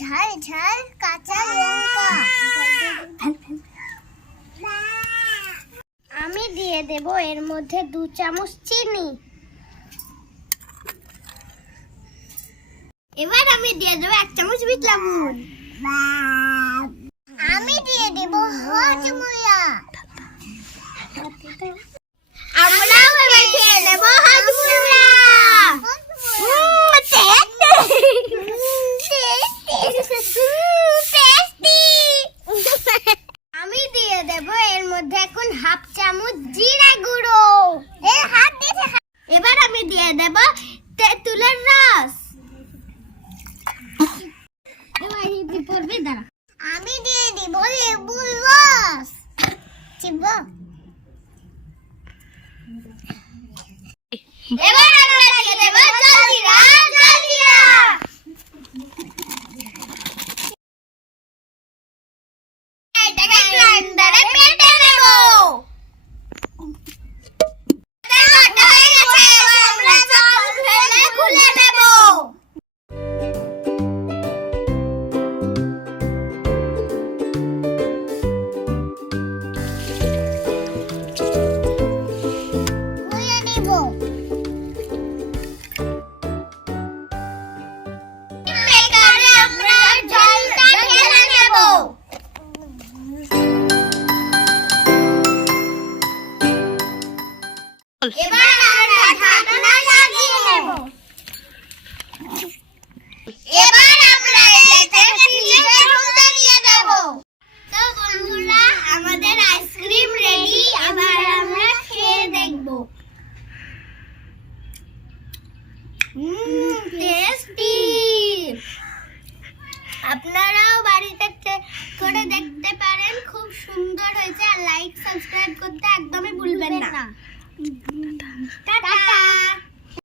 ঝাল ঝাল কাঁচা লঙ্কা। আমি দিয়ে দেব এর মধ্যে 2 চামচ চিনি। এবার আমি দিয়ে দেব 1 চামচ বিট লবণ। আমি দিয়ে দেব হজমুলা। আমরাও এবার খেয়ে নেব হজমুলা। আমি দিয়ে দেব এর মধ্যে এখন 1/2 চামচ জিরা গুঁড়ো। এবার আমি দিয়ে দেব তেঁতুলের রস। আমি দিয়ে দিব লেবুর রস। এবার আমরা দিয়ে দেব জলজিরা। এটাকে গ্রাইন্ডারে বেটে নেব। এটা হয়ে গেছে, এবার আমরা জল ঢেলে গুলে নেব। গুলে নেব। বেকারে আমরা জলটা ঢেলে নেব। এবার আমরা ঢাকনা লাগিয়ে নেব। এবার আমরা এটাকে ফ্রিজে ঢুকতে দিয়ে দেব। তো বন্ধুরা, আমাদের আইসক্রিম রেডি। এবার আমরা খেয়ে দেখব। টেস্টি। আপনারাও বাড়িতে করে দেখতে পারেন, খুব সুন্দর হয়েছে। আর লাইক সাবস্ক্রাইব করতে একদমই ভুলবেন না।